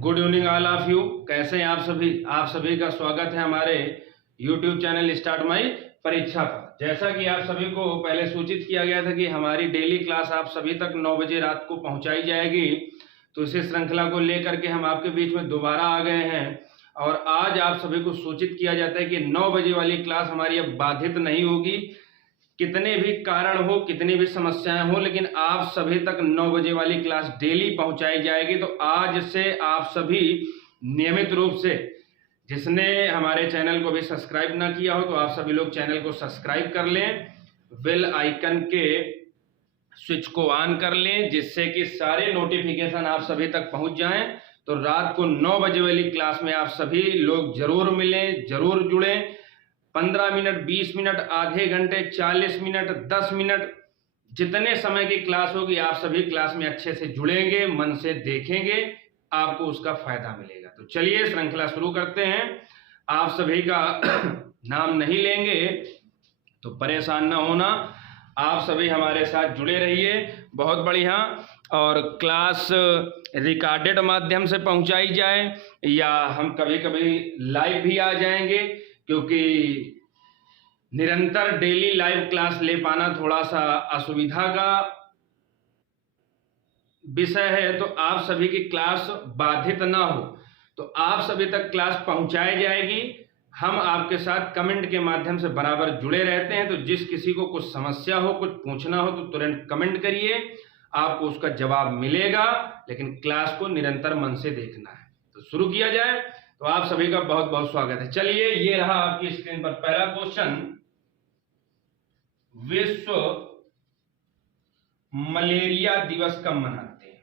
Good evening all of you. कैसे हैं आप सभी का स्वागत है हमारे यूट्यूब चैनल स्टार्ट माई परीक्षा पर। जैसा कि आप सभी को पहले सूचित किया गया था कि हमारी डेली क्लास आप सभी तक 9 बजे रात को पहुंचाई जाएगी, तो इसी श्रृंखला को लेकर के हम आपके बीच में दोबारा आ गए हैं। और आज आप सभी को सूचित किया जाता है कि 9 बजे वाली क्लास हमारी अब बाधित नहीं होगी। कितने भी कारण हो, कितनी भी समस्याएं हो, लेकिन आप सभी तक 9 बजे वाली क्लास डेली पहुंचाई जाएगी। तो आज से आप सभी नियमित रूप से, जिसने हमारे चैनल को भी सब्सक्राइब ना किया हो तो आप सभी लोग चैनल को सब्सक्राइब कर लें, बेल आइकन के स्विच को ऑन कर लें, जिससे कि सारे नोटिफिकेशन आप सभी तक पहुंच जाएं। तो रात को 9 बजे वाली क्लास में आप सभी लोग जरूर मिलें, जरूर जुड़ें। 15 मिनट, 20 मिनट, आधे घंटे, 40 मिनट, 10 मिनट, जितने समय की क्लास होगी आप सभी क्लास में अच्छे से जुड़ेंगे, मन से देखेंगे, आपको उसका फायदा मिलेगा। तो चलिए श्रृंखला शुरू करते हैं। आप सभी का नाम नहीं लेंगे तो परेशान ना होना, आप सभी हमारे साथ जुड़े रहिए। बहुत बढ़िया। और क्लास रिकॉर्डेड माध्यम से पहुंचाई जाए या हम कभी कभी लाइव भी आ जाएंगे, क्योंकि निरंतर डेली लाइव क्लास ले पाना थोड़ा सा असुविधा का विषय है। तो आप सभी की क्लास बाधित ना हो, तो आप सभी तक क्लास पहुंचाई जाएगी। हम आपके साथ कमेंट के माध्यम से बराबर जुड़े रहते हैं। तो जिस किसी को कुछ समस्या हो, कुछ पूछना हो, तो तुरंत कमेंट करिए, आपको उसका जवाब मिलेगा। लेकिन क्लास को निरंतर मन से देखना है। तो शुरू किया जाए। तो आप सभी का बहुत बहुत स्वागत है। चलिए, ये रहा आपकी स्क्रीन पर पहला क्वेश्चन। विश्व मलेरिया दिवस कब मनाते हैं?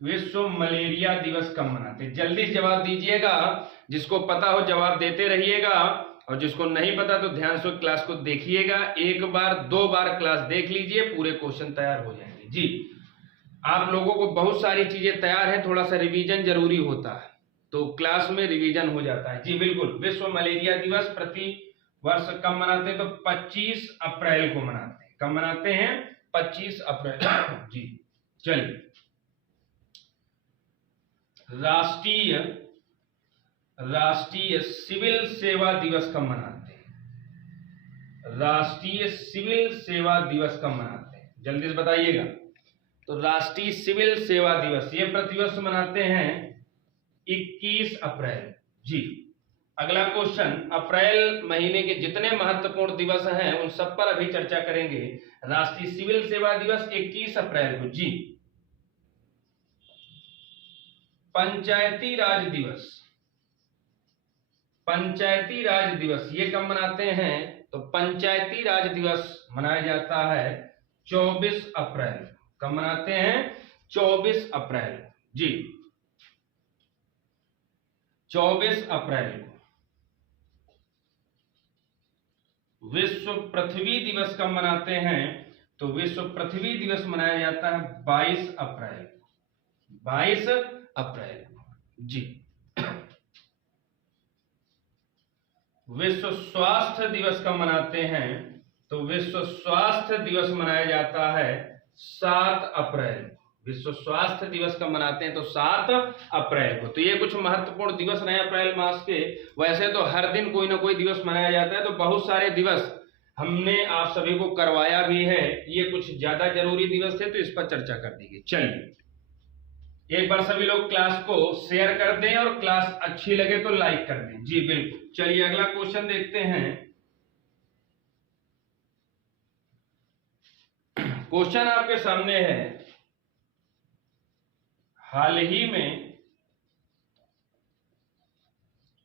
विश्व मलेरिया दिवस कब मनाते हैं? जल्दी से जवाब दीजिएगा। जिसको पता हो जवाब देते रहिएगा, और जिसको नहीं पता तो ध्यान से क्लास को देखिएगा। एक बार 2 बार क्लास देख लीजिए, पूरे क्वेश्चन तैयार हो जाएंगे। जी, आप लोगों को बहुत सारी चीजें तैयार है, थोड़ा सा रिवीजन जरूरी होता है, तो क्लास में रिवीजन हो जाता है। जी बिल्कुल। विश्व मलेरिया दिवस प्रति वर्ष कब मनाते हैं? तो 25 अप्रैल को मनाते हैं। कब मनाते हैं? 25 अप्रैल। जी चलिए। राष्ट्रीय सिविल सेवा दिवस कब मनाते हैं? राष्ट्रीय सिविल सेवा दिवस कब मनाते हैं? जल्दी से बताइएगा। तो राष्ट्रीय सिविल सेवा दिवस ये प्रतिवर्ष मनाते हैं 21 अप्रैल। जी, अगला क्वेश्चन। अप्रैल महीने के जितने महत्वपूर्ण दिवस हैं उन सब पर अभी चर्चा करेंगे। राष्ट्रीय सिविल सेवा दिवस 21 अप्रैल को। जी, पंचायती राज दिवस। पंचायती राज दिवस ये कब मनाते हैं? तो पंचायती राज दिवस मनाया जाता है 24 अप्रैल। कब मनाते हैं? 24 अप्रैल। जी, 24 अप्रैल को। विश्व पृथ्वी दिवस कब मनाते हैं? तो विश्व पृथ्वी दिवस मनाया जाता है 22 अप्रैल। 22 अप्रैल। जी, विश्व स्वास्थ्य दिवस कब मनाते हैं? तो विश्व स्वास्थ्य दिवस मनाया जाता है 7 अप्रैल। विश्व स्वास्थ्य दिवस कब मनाते हैं? तो 7 अप्रैल को। तो ये कुछ महत्वपूर्ण दिवस रहे अप्रैल मास के। वैसे तो हर दिन कोई ना कोई दिवस मनाया जाता है, तो बहुत सारे दिवस हमने आप सभी को करवाया भी है। ये कुछ ज्यादा जरूरी दिवस थे, तो इस पर चर्चा कर दी गई। चलिए, एक बार सभी लोग क्लास को शेयर कर दें, और क्लास अच्छी लगे तो लाइक कर दें। जी बिल्कुल। चलिए, अगला क्वेश्चन देखते हैं। क्वेश्चन आपके सामने है। हाल ही में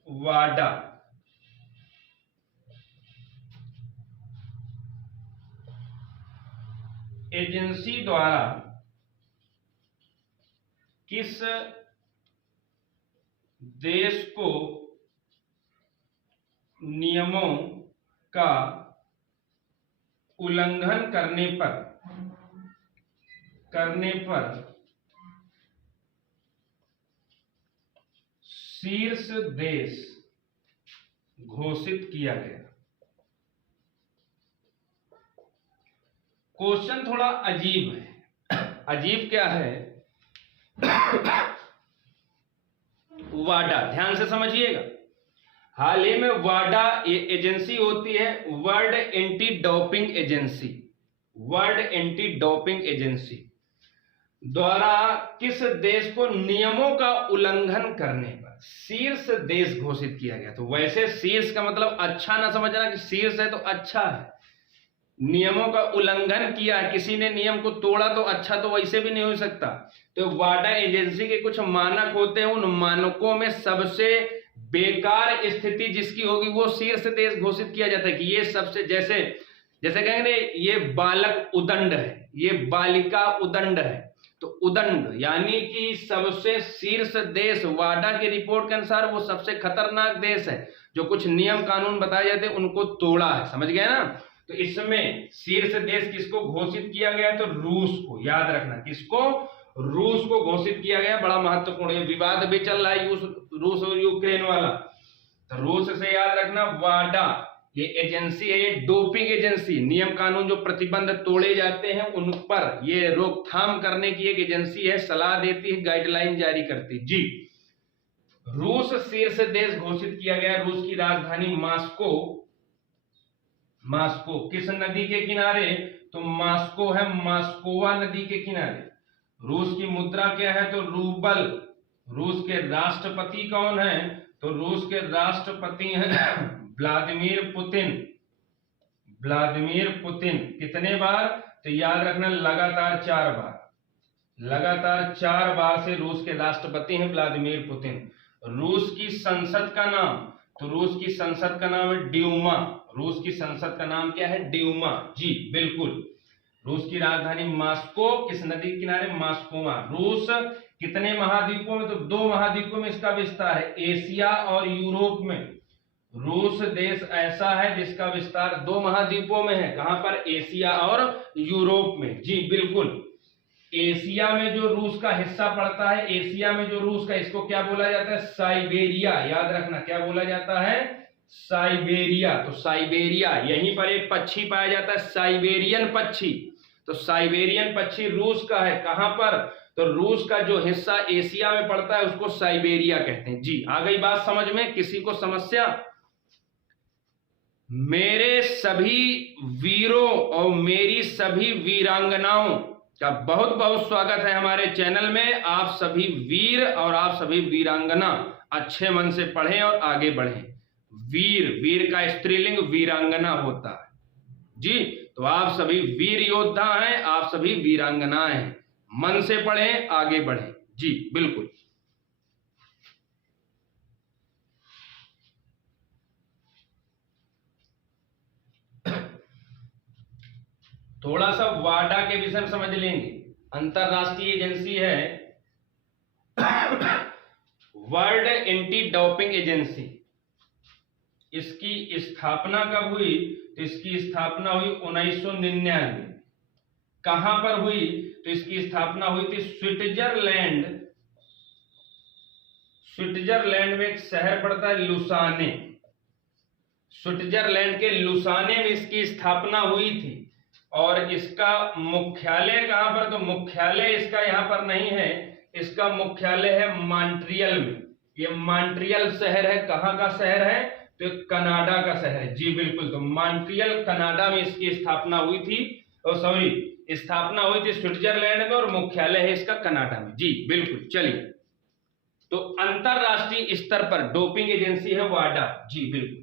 वाडा एजेंसी द्वारा किस देश को नियमों का उल्लंघन करने पर शीर्ष देश घोषित किया गया? क्वेश्चन थोड़ा अजीब है। अजीब क्या है? वाडा, ध्यान से समझिएगा। हाल ही में वाडा ये एजेंसी होती है world anti doping agency, world anti doping agency द्वारा किस देश को नियमों का उल्लंघन करने पर शीर्ष देश घोषित किया गया। तो वैसे शीर्ष का मतलब अच्छा ना समझना कि शीर्ष है तो अच्छा है, नियमों का उल्लंघन किया है, किसी ने नियम को तोड़ा तो अच्छा, तो वैसे भी नहीं हो सकता। तो वाडा एजेंसी के कुछ मानक होते हैं, उन मानकों में सबसे बेकार स्थिति जिसकी होगी वो शीर्ष देश घोषित किया जाता है कि ये सबसे, जैसे जैसे कहेंगे ये बालक उदंड है, ये बालिका उदंड है, तो उदंड यानी कि सबसे शीर्ष देश वाडा की रिपोर्ट के अनुसार वो सबसे खतरनाक देश है जो कुछ नियम कानून बताए जाते हैं उनको तोड़ा है, समझ गए ना। तो इसमें शीर्ष देश किसको घोषित किया गया है, तो रूस को, याद रखना किसको, रूस को घोषित किया गया। बड़ा महत्वपूर्ण, ये विवाद भी चल रहा है रूस और यूक्रेन वाला, तो रूस से याद रखना वाडा ये एजेंसी है, ये डोपिंग एजेंसी, नियम कानून जो प्रतिबंध तोड़े जाते हैं उन पर ये रोकथाम करने की एक एजेंसी है, सलाह देती है, गाइडलाइन जारी करती जी। रूस शीर्ष देश घोषित किया गया। रूस की राजधानी मॉस्को, मॉस्को किस नदी के किनारे, तो मॉस्को है मॉस्कोवा नदी के किनारे। रूस की मुद्रा क्या है, तो रूबल। रूस के राष्ट्रपति कौन है, तो रूस के राष्ट्रपति हैं व्लादिमीर पुतिन। व्लादिमीर पुतिन कितने बार, तो याद रखना लगातार 4 बार, लगातार 4 बार से रूस के राष्ट्रपति हैं व्लादिमीर पुतिन। रूस की संसद का नाम, तो रूस की संसद का नाम है ड्यूमा। रूस की संसद का नाम क्या है, ड्यूमा जी बिल्कुल। रूस की राजधानी मॉस्को, किस नदी के किनारे, मॉस्कोवा। रूस कितने महाद्वीपों में, तो 2 महाद्वीपों में इसका विस्तार है, एशिया और यूरोप में। रूस देश ऐसा है जिसका विस्तार 2 महाद्वीपों में है, कहां पर, एशिया और यूरोप में जी बिल्कुल। एशिया में जो रूस का हिस्सा पड़ता है, एशिया में जो रूस का, इसको क्या बोला जाता है, साइबेरिया, याद रखना क्या बोला जाता है, साइबेरिया। तो साइबेरिया, यहीं पर एक पक्षी पाया जाता है साइबेरियन पक्षी, तो साइबेरियन पक्षी रूस का है, कहां पर, तो रूस का जो हिस्सा एशिया में पड़ता है उसको साइबेरिया कहते हैं जी। आ गई बात समझ में, किसी को समस्या। मेरे सभी वीरों और मेरी सभी वीरांगनाओं का बहुत बहुत स्वागत है हमारे चैनल में। आप सभी वीर और आप सभी वीरांगना अच्छे मन से पढ़ें और आगे बढ़ें। वीर, वीर का स्त्रीलिंग वीरांगना होता है जी। तो आप सभी वीर योद्धा हैं, आप सभी वीरांगनाएं हैं, मन से पढ़ें आगे बढ़ें जी बिल्कुल। थोड़ा सा वाडा के विषय में समझ लेंगे। अंतरराष्ट्रीय एजेंसी है वर्ल्ड एंटी डोपिंग एजेंसी। इसकी स्थापना कब हुई, तो इसकी स्थापना हुई 1999। कहां पर हुई, तो इसकी स्थापना हुई थी स्विट्जरलैंड। स्विट्जरलैंड में एक शहर पड़ता है लुसाने, स्विट्जरलैंड के लुसाने में इसकी स्थापना हुई थी। और इसका मुख्यालय कहां पर, तो मुख्यालय इसका यहां पर नहीं है, इसका मुख्यालय है मॉन्ट्रियल में। ये मॉन्ट्रियल शहर है, कहां का शहर है, तो कनाडा का शहर है जी बिल्कुल। तो मॉन्ट्रियल कनाडा में इसकी स्थापना हुई थी, और सॉरी स्थापना हुई थी स्विट्जरलैंड में और मुख्यालय है इसका कनाडा में जी बिल्कुल। चलिए, तो अंतरराष्ट्रीय स्तर पर डोपिंग एजेंसी है वाडा जी बिल्कुल।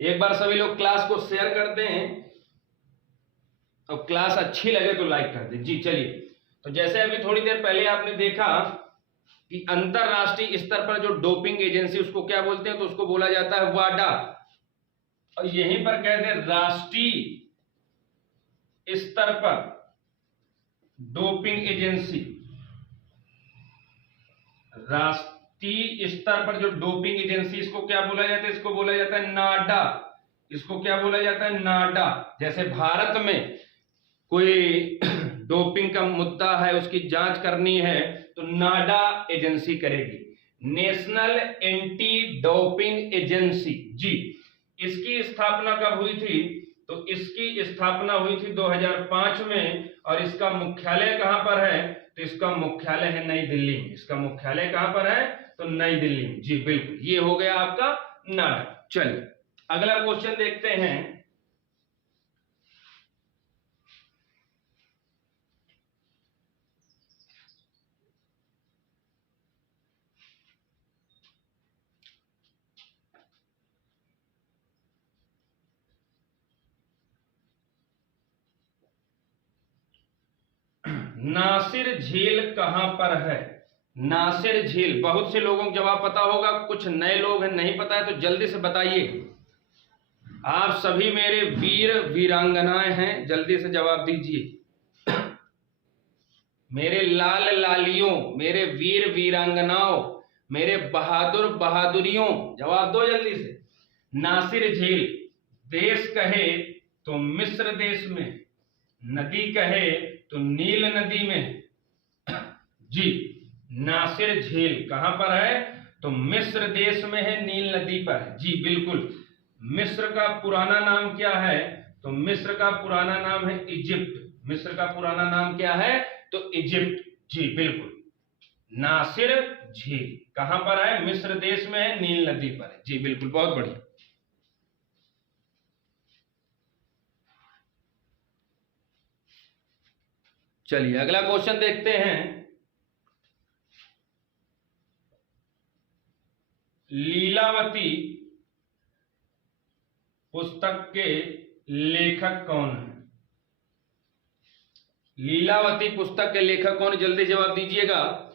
एक बार सभी लोग क्लास को शेयर कर दें, और क्लास अच्छी लगे तो लाइक कर दें जी। चलिए, तो जैसे अभी थोड़ी देर पहले आपने देखा कि अंतरराष्ट्रीय स्तर पर जो डोपिंग एजेंसी उसको क्या बोलते हैं, तो उसको बोला जाता है वाडा। और यहीं पर कहते हैं राष्ट्रीय स्तर पर डोपिंग एजेंसी, राष्ट्रीय स्तर पर जो डोपिंग एजेंसी, इसको क्या बोला जाता है, इसको बोला जाता है नाडा। इसको क्या बोला जाता है, नाडा। जैसे भारत में कोई डोपिंग का मुद्दा है, उसकी जांच करनी है, तो नाडा एजेंसी करेगी, नेशनल एंटी डोपिंग एजेंसी जी। इसकी स्थापना कब हुई थी, तो इसकी स्थापना हुई थी 2005 में, और इसका मुख्यालय कहां पर है? तो इसका मुख्यालय है नई दिल्ली में। इसका मुख्यालय कहां पर है? तो नई दिल्ली में। जी बिल्कुल, ये हो गया आपका नाडा। चलिए अगला क्वेश्चन देखते हैं। नासिर झील कहां पर है? नासिर झील, बहुत से लोगों को जवाब पता होगा, कुछ नए लोग हैं नहीं पता है, तो जल्दी से बताइए। आप सभी मेरे वीर वीरांगनाएं हैं, जल्दी से जवाब दीजिए। मेरे लाल लालियों, मेरे वीर वीरांगनाओं, मेरे बहादुर बहादुरियों, जवाब दो जल्दी से। नासिर झील देश कहे तो मिस्र देश में, नदी कहे तो नील नदी में। जी, नासिर झील कहां पर है? तो मिस्र देश में है, नील नदी पर है। जी बिल्कुल। मिस्र का पुराना नाम क्या है? तो मिस्र का पुराना नाम है इजिप्ट। मिस्र का पुराना नाम क्या है? तो इजिप्ट। जी बिल्कुल। नासिर झील कहां पर है? मिस्र देश में है, नील नदी पर है। जी बिल्कुल, बहुत बढ़िया। चलिए अगला क्वेश्चन देखते हैं। लीलावती पुस्तक के लेखक कौन है? लीलावती पुस्तक के लेखक कौन? जल्दी जवाब दीजिएगा।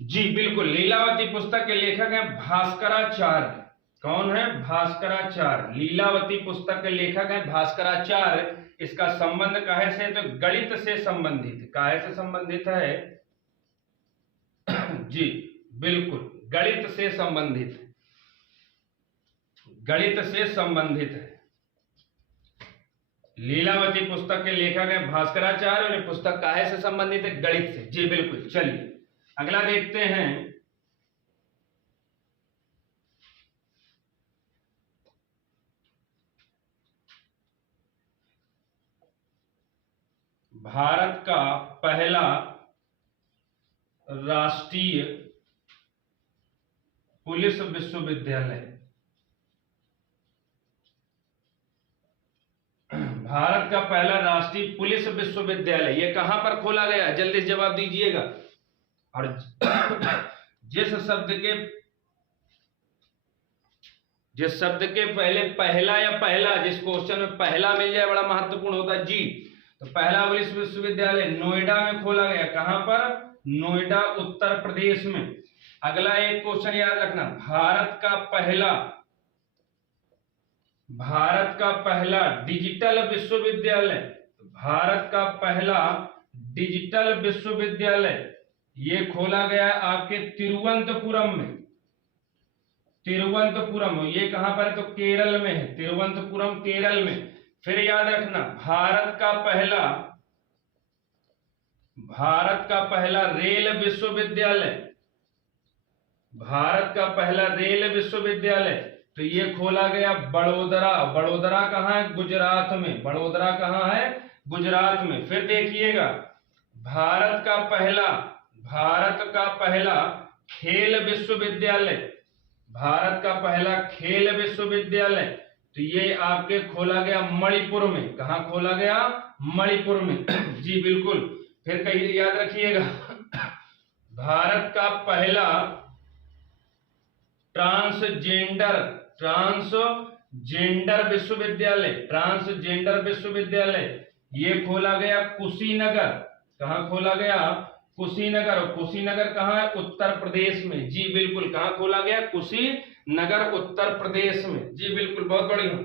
जी बिल्कुल, लीलावती पुस्तक के लेखक हैं भास्कराचार्य। कौन है? भास्कराचार्य। लीलावती पुस्तक के लेखक हैं भास्कराचार्य। इसका संबंध काहे से? तो गणित से संबंधित। काहे से संबंधित है? जी बिल्कुल, गणित से संबंधित, गणित से संबंधित है। लीलावती पुस्तक के लेखक हैं भास्कराचार्य, और ये पुस्तक काहे से संबंधित है? गणित से। जी बिल्कुल। चलिए अगला देखते हैं। भारत का पहला राष्ट्रीय पुलिस विश्वविद्यालय, भारत का पहला राष्ट्रीय पुलिस विश्वविद्यालय ये कहां पर खोला गया? जल्दी जवाब दीजिएगा। और जिस शब्द के पहले पहला या पहला, जिस क्वेश्चन में पहला मिल जाए बड़ा महत्वपूर्ण होता है। जी, तो पहला पुलिस विश्वविद्यालय नोएडा में खोला गया। कहां पर? नोएडा, उत्तर प्रदेश में। अगला एक क्वेश्चन याद रखना, भारत का पहला डिजिटल विश्वविद्यालय, भारत का पहला डिजिटल विश्वविद्यालय ये खोला गया आपके तिरुवनंतपुरम में। तिरुवनंतपुरम, ये कहां पर है? तो केरल में है, तिरुवनंतपुरम केरल में। फिर याद रखना, भारत का पहला रेल विश्वविद्यालय, भारत का पहला रेल विश्वविद्यालय तो ये खोला गया बड़ोदरा। बड़ोदरा कहां है? गुजरात में। बड़ोदरा कहां है? गुजरात में। फिर देखिएगा, भारत का पहला खेल विश्वविद्यालय, भारत का पहला खेल विश्वविद्यालय तो ये आपके खोला गया मणिपुर में। कहां खोला गया? मणिपुर में। जी बिल्कुल। फिर कहिए, याद रखिएगा, भारत का पहला ट्रांसजेंडर विश्वविद्यालय ये खोला गया कुशीनगर। कहां खोला गया? कुशीनगर। और कुशीनगर कहां है? उत्तर प्रदेश में। जी बिल्कुल, कहां खोला गया? कुशीनगर, उत्तर प्रदेश में। जी बिल्कुल, बहुत बढ़िया।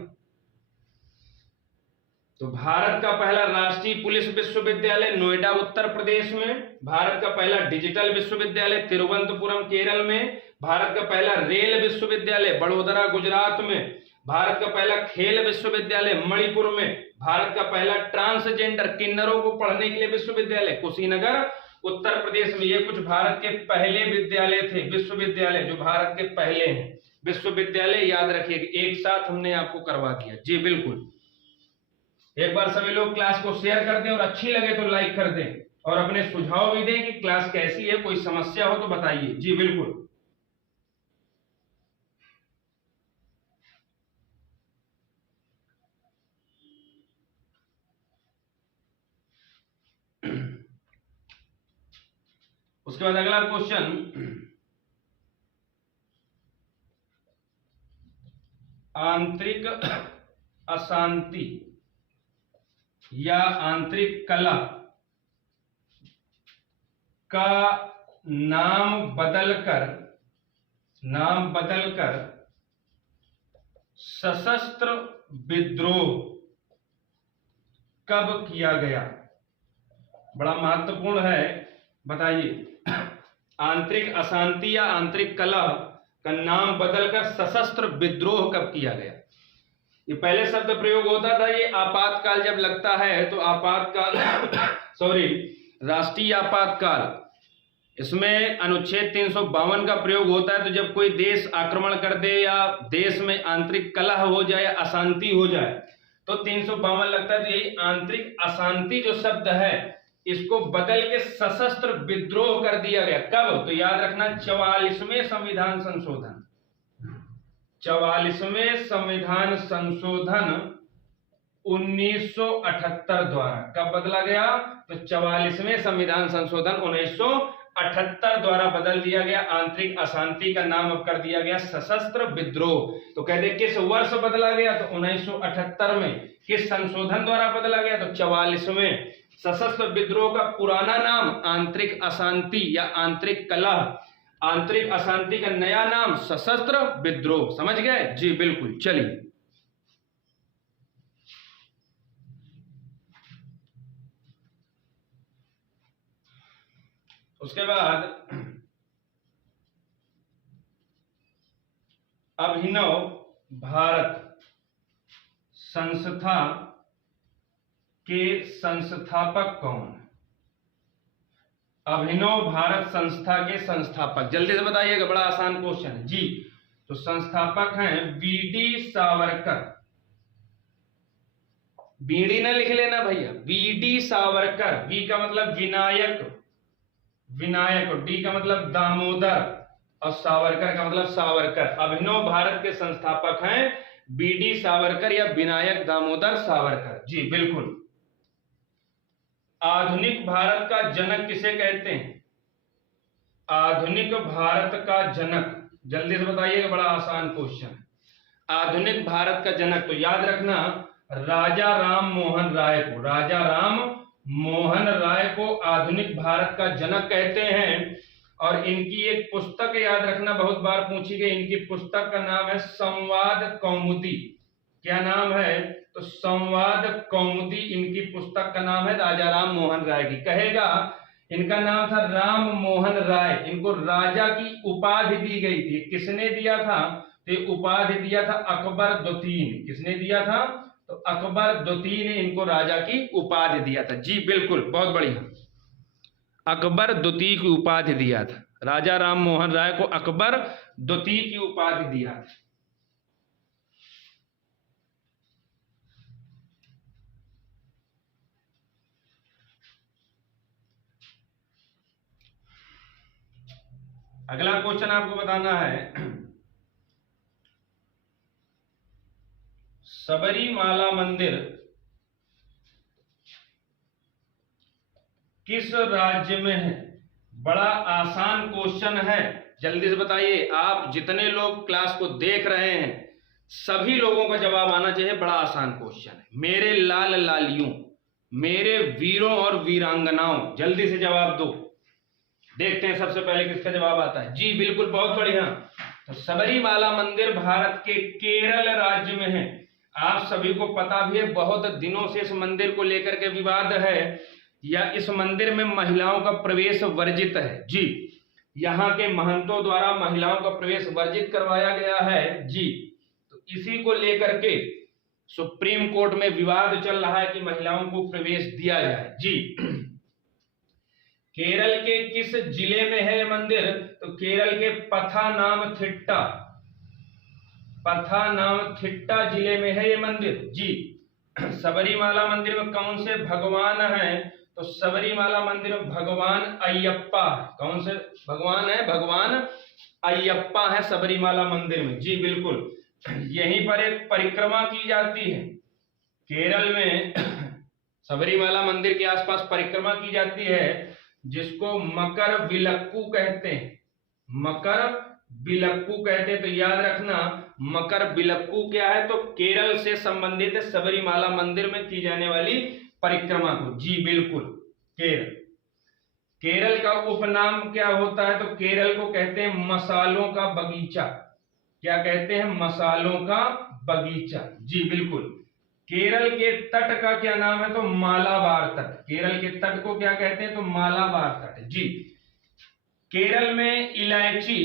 तो भारत का पहला राष्ट्रीय पुलिस विश्वविद्यालय नोएडा, उत्तर प्रदेश में। भारत का पहला डिजिटल विश्वविद्यालय तिरुवनंतपुरम केरल में। भारत का पहला रेल विश्वविद्यालय बड़ोदरा गुजरात में। भारत का पहला खेल विश्वविद्यालय मणिपुर में। भारत का पहला ट्रांसजेंडर किन्नरों को पढ़ने के लिए विश्वविद्यालय कुशीनगर, उत्तर प्रदेश में। ये कुछ भारत के पहले विद्यालय थे, विश्वविद्यालय जो भारत के पहले हैं। विश्वविद्यालय याद रखिएगा, एक साथ हमने आपको करवा दिया। जी बिल्कुल। एक बार सभी लोग क्लास को शेयर कर दें और अच्छी लगे तो लाइक कर दें और अपने सुझाव भी दें कि क्लास कैसी है, कोई समस्या हो तो बताइए। जी बिल्कुल। उसके बाद अगला क्वेश्चन, आंतरिक अशांति या आंतरिक कलह का नाम बदलकर सशस्त्र विद्रोह कब किया गया? बड़ा महत्वपूर्ण है, बताइए। आंतरिक अशांति या आंतरिक कलह का नाम बदलकर सशस्त्र विद्रोह कब किया गया? ये पहले शब्द प्रयोग होता था, ये आपातकाल जब लगता है तो आपातकाल राष्ट्रीय आपातकाल, इसमें अनुच्छेद 352 का प्रयोग होता है। तो जब कोई देश आक्रमण कर दे या देश में आंतरिक कलह हो जाए, अशांति हो जाए, तो 352 लगता है। तो यही आंतरिक अशांति जो शब्द है, इसको बदल के सशस्त्र विद्रोह कर दिया गया। कब? तो याद रखना, 44वें संविधान संशोधन, 44वें संविधान संशोधन 1978 द्वारा। कब बदला गया? तो 44वें संविधान संशोधन 1978 द्वारा बदल दिया गया। आंतरिक अशांति का नाम अब कर दिया गया सशस्त्र विद्रोह। तो कहते किस वर्ष बदला गया? तो 1978 में। किस संशोधन द्वारा बदला गया? तो 44वें। सशस्त्र विद्रोह का पुराना नाम आंतरिक अशांति या आंतरिक कलह, आंतरिक अशांति का नया नाम सशस्त्र विद्रोह। समझ गए? जी बिल्कुल। चलिए उसके बाद अभिनव भारत संस्था के संस्थापक कौन? अभिनव भारत संस्था के संस्थापक, जल्दी से बताइएगा, बड़ा आसान क्वेश्चन है जी। तो संस्थापक हैं वीडी सावरकर। बीडी ना लिख लेना भैया, वीडी सावरकर। वी का मतलब विनायक, और डी का मतलब दामोदर, और सावरकर का मतलब सावरकर। अभिनव भारत के संस्थापक हैं बीडी सावरकर या विनायक दामोदर सावरकर। जी बिल्कुल। आधुनिक भारत का जनक किसे कहते हैं? आधुनिक भारत का जनक, जल्दी से बताइएगा, बड़ा आसान क्वेश्चन। आधुनिक भारत का जनक, तो याद रखना राजा राम मोहन राय को, राजा राम मोहन राय को आधुनिक भारत का जनक कहते हैं। और इनकी एक पुस्तक याद रखना, बहुत बार पूछी गई, इनकी पुस्तक का नाम है संवाद कौमुदी। क्या नाम है? तो संवाद कौमुदी इनकी पुस्तक का नाम है, राजा राम मोहन राय की। कहेगा इनका नाम था राम मोहन राय, इनको राजा की उपाधि दी गई थी। किसने दिया था? तो ये उपाधि दिया था अकबर द्वितीय ने। किसने दिया था? तो अकबर द्वितीय ने इनको राजा की उपाधि दिया था। जी बिल्कुल, बहुत बढ़िया। अकबर द्वितीय की उपाधि दिया था, राजा राम मोहन राय को अकबर द्वितीय की उपाधि दिया था। अगला क्वेश्चन आपको बताना है, सबरीमाला मंदिर किस राज्य में है? बड़ा आसान क्वेश्चन है, जल्दी से बताइए। आप जितने लोग क्लास को देख रहे हैं सभी लोगों का जवाब आना चाहिए। बड़ा आसान क्वेश्चन है। मेरे लाल लालियों, मेरे वीरों और वीरांगनाओं, जल्दी से जवाब दो। देखते हैं सबसे पहले किसका जवाब आता है। जी बिल्कुल, बहुत बढ़िया। तो सबरीमाला मंदिर भारत के केरल राज्य में है। आप सभी को पता भी है, बहुत दिनों से इस मंदिर को लेकर के विवाद है, या इस मंदिर में महिलाओं का प्रवेश वर्जित है। जी, यहाँ के महंतों द्वारा महिलाओं का प्रवेश वर्जित करवाया गया है। जी, तो इसी को लेकर के सुप्रीम कोर्ट में विवाद चल रहा है कि महिलाओं को प्रवेश दिया जाए। जी, केरल के किस जिले में है ये मंदिर? तो केरल के पथानामथिट्टा जिले में है ये मंदिर। जी, सबरीमाला मंदिर में कौन से भगवान हैं? तो सबरीमाला मंदिर में भगवान अयप्पा है। कौन से भगवान है? भगवान अयप्पा है सबरीमाला मंदिर में। जी बिल्कुल। यहीं पर एक परिक्रमा की जाती है केरल में। सबरीमाला मंदिर के आसपास परिक्रमा की जाती है जिसको मकर विलक्कू कहते हैं। मकर विलक्कू कहते हैं। तो याद रखना मकर विलक्कू क्या है? तो केरल से संबंधित है सबरीमाला मंदिर में की जाने वाली परिक्रमा को। जी बिल्कुल। केरल, केरल का उपनाम क्या होता है? तो केरल को कहते हैं मसालों का बगीचा। क्या कहते हैं? मसालों का बगीचा। जी बिल्कुल। केरल के तट का क्या नाम है? तो मालाबार तट। केरल के तट को क्या कहते हैं? तो मालाबार तट। जी। केरल में इलायची,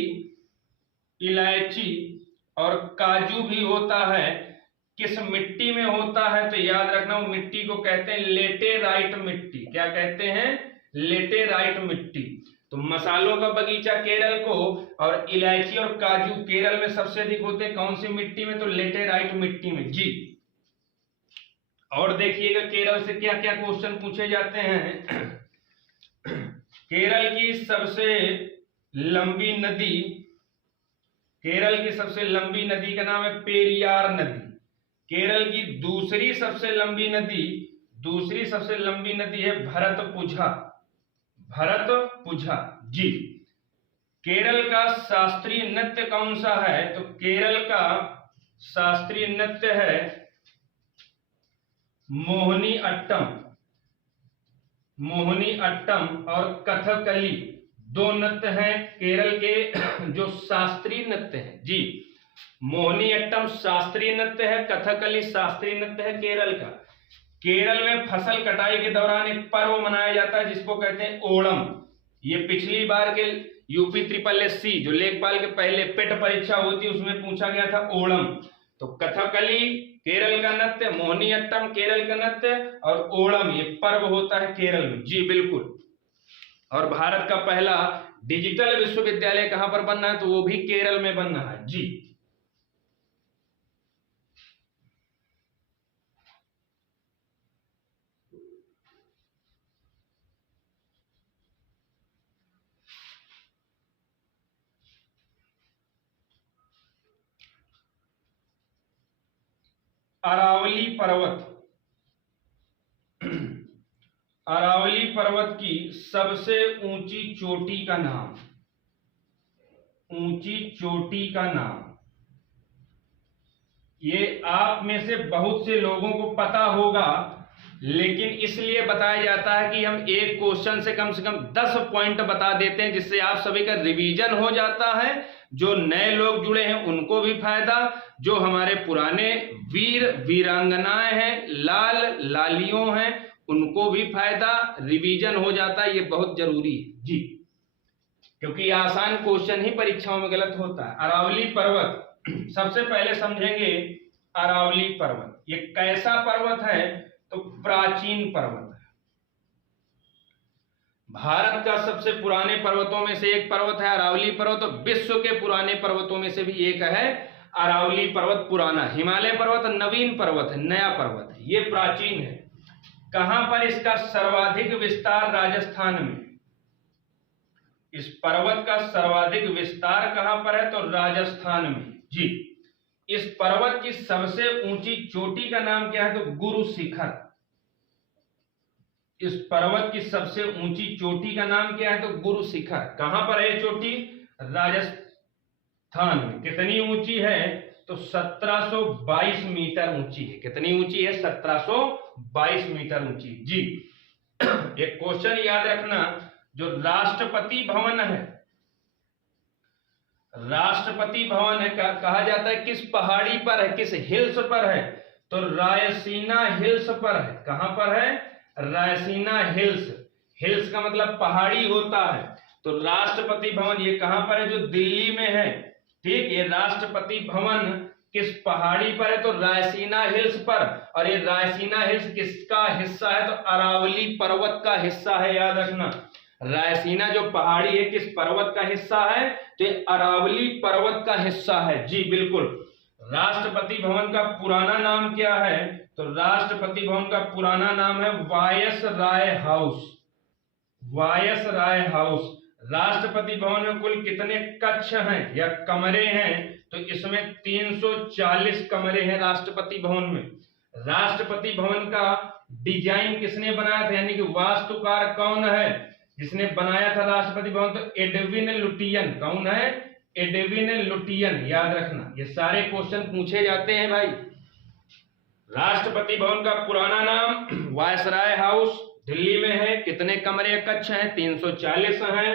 इलायची और काजू भी होता है। किस मिट्टी में होता है? तो याद रखना वो मिट्टी को कहते हैं लेटेराइट मिट्टी। क्या कहते हैं? लेटेराइट मिट्टी। तो मसालों का बगीचा केरल को, और इलायची और काजू केरल में सबसे अधिक होते हैं कौन सी मिट्टी में? तो लेटेराइट मिट्टी में। जी। और देखिएगा केरल से क्या क्या क्वेश्चन पूछे जाते हैं। केरल की सबसे लंबी नदी, केरल की सबसे लंबी नदी का नाम है पेरियार नदी। केरल की दूसरी सबसे लंबी नदी, दूसरी सबसे लंबी नदी है भरतपुझा। भरतपुझा। जी। केरल का शास्त्रीय नृत्य कौन सा है? तो केरल का शास्त्रीय नृत्य है मोहिनी अट्टम। मोहिनी अट्टम और कथकली दो नृत्य हैं केरल के जो शास्त्रीय नृत्य हैं। जी। मोहिनी अट्टम शास्त्रीय नृत्य है, कथकली शास्त्रीय नृत्य है केरल का। केरल में फसल कटाई के दौरान एक पर्व मनाया जाता है जिसको कहते हैं ओणम। ये पिछली बार के यूपी SSSC जो लेखपाल के पहले पेट परीक्षा होती है उसमें पूछा गया था ओणम। तो कथकली केरल का नृत्य, मोहिनी अट्टम केरल का नृत्य और ओणम ये पर्व होता है केरल में। जी बिल्कुल। और भारत का पहला डिजिटल विश्वविद्यालय कहां पर बनना है? तो वो भी केरल में बनना है। जी। अरावली पर्वत, अरावली पर्वत की सबसे ऊंची चोटी का नाम, ऊंची चोटी का नाम। ये आप में से बहुत से लोगों को पता होगा लेकिन इसलिए बताया जाता है कि हम एक क्वेश्चन से कम 10 पॉइंट बता देते हैं जिससे आप सभी का रिवीजन हो जाता है। जो नए लोग जुड़े हैं उनको भी फायदा, जो हमारे पुराने वीर वीरांगनाएं हैं, लाल लालियों हैं, उनको भी फायदा, रिवीजन हो जाता है। ये बहुत जरूरी है। जी। क्योंकि आसान क्वेश्चन ही परीक्षाओं में गलत होता है। अरावली पर्वत, सबसे पहले समझेंगे अरावली पर्वत ये कैसा पर्वत है? तो प्राचीन पर्वत है। भारत का सबसे पुराने पर्वतों में से एक पर्वत है अरावली पर्वत, और विश्व के पुराने पर्वतों में से भी एक है अरावली पर्वत। पुराना हिमालय पर्वत नवीन पर्वत है, नया पर्वत है, ये प्राचीन है। कहां पर इसका सर्वाधिक विस्तार? राजस्थान में। इस पर्वत का सर्वाधिक विस्तार कहां पर है? तो राजस्थान में। जी। इस पर्वत की सबसे ऊंची चोटी का नाम क्या है? तो गुरु शिखर। इस पर्वत की सबसे ऊंची चोटी का नाम क्या है? तो गुरु शिखर। कहां पर है चोटी? राजस्थान में। कितनी ऊंची है? तो 1722 मीटर ऊंची है। कितनी ऊंची है? 1722 मीटर ऊंची। जी। एक क्वेश्चन याद रखना, जो राष्ट्रपति भवन है, राष्ट्रपति भवन है कहा जाता है किस पहाड़ी पर है, किस हिल्स पर है? तो रायसीना हिल्स पर है। कहां पर है? रायसीना हिल्स। हिल्स का मतलब पहाड़ी होता है। तो राष्ट्रपति भवन ये कहां पर है? जो दिल्ली में है। ठीक। ये राष्ट्रपति भवन किस पहाड़ी पर है? तो रायसीना हिल्स पर। और ये रायसीना हिल्स किसका हिस्सा है? तो अरावली पर्वत का हिस्सा है। याद रखना रायसीना जो पहाड़ी है किस पर्वत का हिस्सा है? तो ये अरावली पर्वत का हिस्सा है। जी बिल्कुल। राष्ट्रपति भवन का पुराना नाम क्या है? तो राष्ट्रपति भवन का पुराना नाम है viceroy house. Viceroy house. Rashtrapati Bhavan में कुल कितने कक्ष हैं या कमरे हैं? तो इसमें 340 कमरे हैं राष्ट्रपति भवन में। राष्ट्रपति भवन का डिजाइन किसने बनाया था, यानी कि वास्तुकार कौन है जिसने बनाया था राष्ट्रपति भवन? तो एडविन लुटियन। कौन है? Edwin Lutyens. याद रखना, ये सारे क्वेश्चन पूछे जाते हैं भाई। राष्ट्रपति भवन का पुराना नाम वायसराय हाउस, दिल्ली में है। कितने कमरे कक्ष हैं? 340 हैं।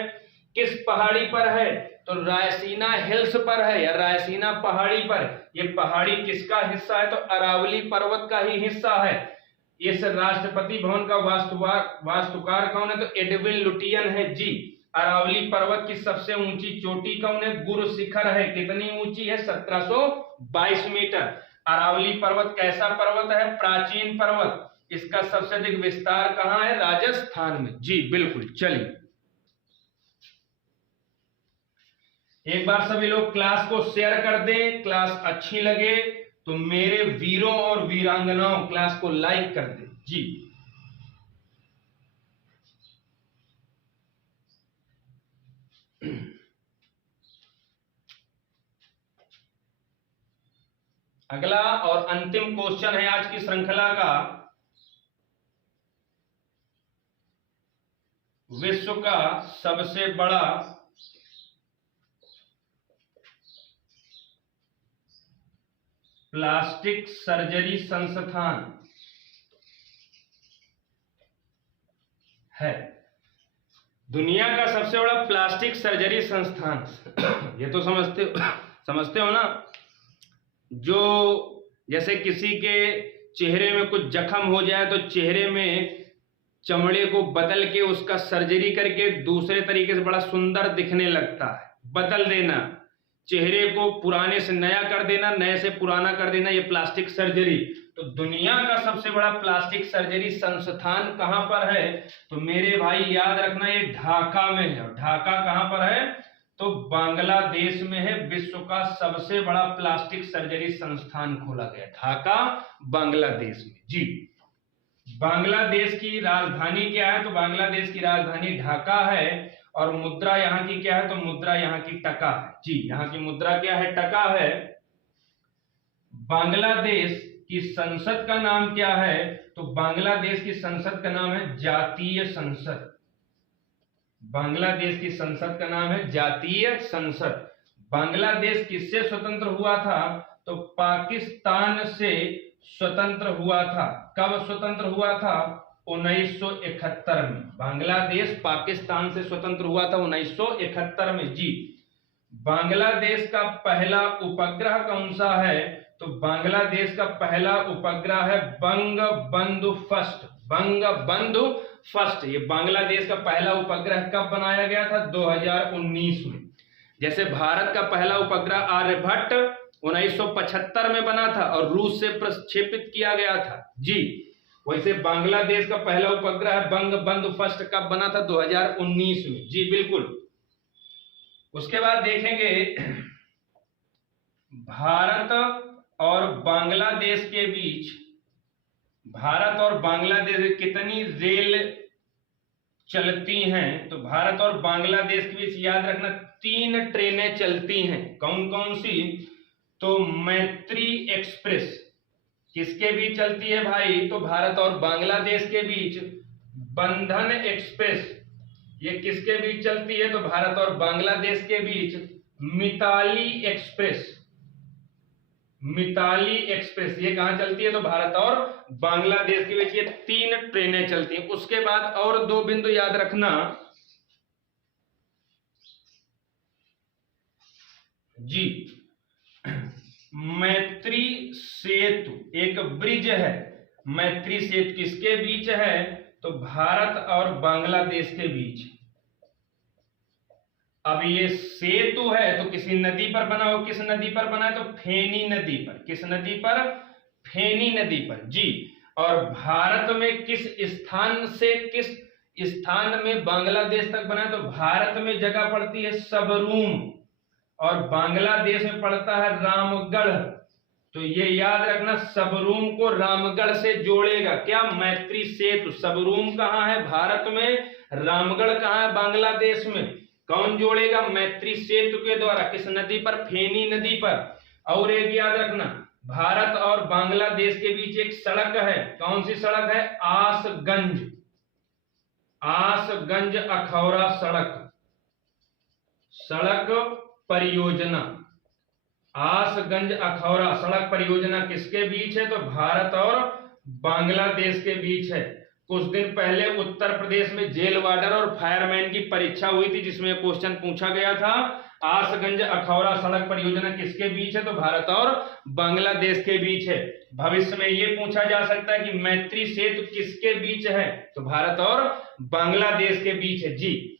किस पहाड़ी पर है? तो रायसीना हिल्स पर है या रायसीना पहाड़ी पर। ये पहाड़ी किसका हिस्सा है? तो अरावली पर्वत का ही हिस्सा है। इस राष्ट्रपति भवन का वास्तुकार कौन है? तो एडविन लुटियन है जी। अरावली पर्वत की सबसे ऊंची चोटी कौन है? गुरु शिखर है। कितनी ऊंची है? 1722 मीटर। अरावली पर्वत कैसा पर्वत है? प्राचीन पर्वत। इसका सबसे अधिक विस्तार कहां है? राजस्थान में जी बिल्कुल। चलिए एक बार सभी लोग क्लास को शेयर कर दें। क्लास अच्छी लगे तो मेरे वीरों और वीरांगनाओं क्लास को लाइक कर दें जी। अगला और अंतिम क्वेश्चन है आज की श्रृंखला का। विश्व का सबसे बड़ा प्लास्टिक सर्जरी संस्थान है। दुनिया का सबसे बड़ा प्लास्टिक सर्जरी संस्थान ये तो समझते हो ना। जो जैसे किसी के चेहरे में कुछ जख्म हो जाए तो चेहरे में चमड़े को बदल के उसका सर्जरी करके दूसरे तरीके से बड़ा सुंदर दिखने लगता है। बदल देना, चेहरे को पुराने से नया कर देना, नए से पुराना कर देना, ये प्लास्टिक सर्जरी। तो दुनिया का सबसे बड़ा प्लास्टिक सर्जरी संस्थान कहां पर है? तो मेरे भाई याद रखना, ये ढाका में है। ढाका कहां पर है? तो बांग्लादेश में है। विश्व का सबसे बड़ा प्लास्टिक सर्जरी संस्थान खोला गया ढाका, बांग्लादेश में जी। बांग्लादेश की राजधानी क्या है? तो बांग्लादेश की राजधानी ढाका है। और मुद्रा यहाँ की क्या है? तो मुद्रा यहाँ की टका है जी। यहाँ की मुद्रा क्या है? टका है। बांग्लादेश की संसद का नाम क्या है? तो बांग्लादेश की संसद का नाम है जातीय संसद। बांग्लादेश की संसद का नाम है जातीय संसद। बांग्लादेश किससे स्वतंत्र हुआ था? तो पाकिस्तान से स्वतंत्र हुआ था। कब स्वतंत्र हुआ था? 1971 में। बांग्लादेश पाकिस्तान से स्वतंत्र हुआ था 1971 में जी। बांग्लादेश का पहला उपग्रह कौन सा है? तो बांग्लादेश का पहला उपग्रह है बंगबंधु फर्स्ट। बंगबंधु फर्स्ट, ये बांग्लादेश का पहला उपग्रह कब बनाया गया था? 2019 में। जैसे भारत का पहला उपग्रह आर्यभट्ट 1975 में बना था और रूस से प्रक्षेपित किया गया था जी, वैसे बांग्लादेश का पहला उपग्रह बंगबंधु फर्स्ट कब बना था? 2019 में जी बिल्कुल। उसके बाद देखेंगे भारत और बांग्लादेश के बीच, भारत और बांग्लादेश में कितनी रेल चलती हैं? तो भारत और बांग्लादेश के बीच याद रखना 3 ट्रेनें चलती हैं। कौन कौन सी? तो मैत्री एक्सप्रेस किसके बीच चलती है भाई? तो भारत और बांग्लादेश के बीच। बंधन एक्सप्रेस ये किसके बीच चलती है? तो भारत और बांग्लादेश के बीच। मिताली एक्सप्रेस, मिताली एक्सप्रेस ये कहां चलती है? तो भारत और बांग्लादेश के बीच ये 3 ट्रेनें चलती हैं। उसके बाद और 2 बिंदु याद रखना जी। मैत्री सेतु एक ब्रिज है। मैत्री सेतु किसके बीच है? तो भारत और बांग्लादेश के बीच। अब ये सेतु है तो किसी नदी पर बना हो। किस नदी पर बना है? तो फेनी नदी पर। किस नदी पर? फेनी नदी पर जी। और भारत में किस स्थान से किस स्थान में बांग्लादेश तक बना है? तो भारत में जगह पड़ती है सबरूम और बांग्लादेश में पड़ता है रामगढ़। तो ये याद रखना, सबरूम को रामगढ़ से जोड़ेगा क्या? मैत्री सेतु। सबरूम कहाँ है? भारत में। रामगढ़ कहाँ है? बांग्लादेश में। कौन जोड़ेगा? मैत्री सेतु के द्वारा। किस नदी पर? फेनी नदी पर। और एक याद रखना, भारत और बांग्लादेश के बीच एक सड़क है। कौन सी सड़क है? आसगंज। आसगंज अखौरा सड़क परियोजना। आसगंज अखौरा सड़क परियोजना किसके बीच है? तो भारत और बांग्लादेश के बीच है। कुछ दिन पहले उत्तर प्रदेश में जेल वार्डर और फायरमैन की परीक्षा हुई थी, जिसमें क्वेश्चन पूछा गया था, आसगंज अखौरा सड़क परियोजना किसके बीच है? तो भारत और बांग्लादेश के बीच है। भविष्य में ये पूछा जा सकता है कि मैत्री सेतु किसके बीच है? तो भारत और बांग्लादेश के बीच है जी।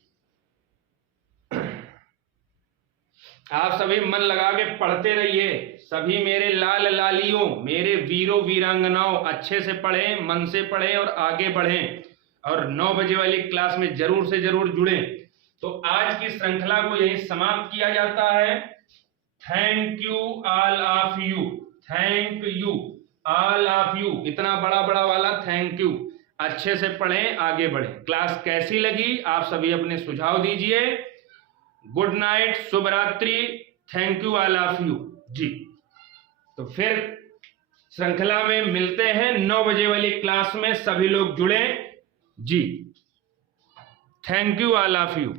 आप सभी मन लगा के पढ़ते रहिए। सभी मेरे लाल लालियों, मेरे वीरों वीरांगनाओं, अच्छे से पढ़ें, मन से पढ़ें और आगे बढ़ें, और 9 बजे वाली क्लास में जरूर से जरूर जुड़ें। तो आज की श्रृंखला को यही समाप्त किया जाता है। Thank you all of you. Thank you all of you. इतना बड़ा बड़ा वाला थैंक यू। अच्छे से पढ़ें, आगे बढ़ें। क्लास कैसी लगी आप सभी अपने सुझाव दीजिए। गुड नाइट, शुभ रात्रि, thank you all of you जी। तो फिर श्रृंखला में मिलते हैं 9 बजे वाली क्लास में। सभी लोग जुड़े जी। Thank you all of you.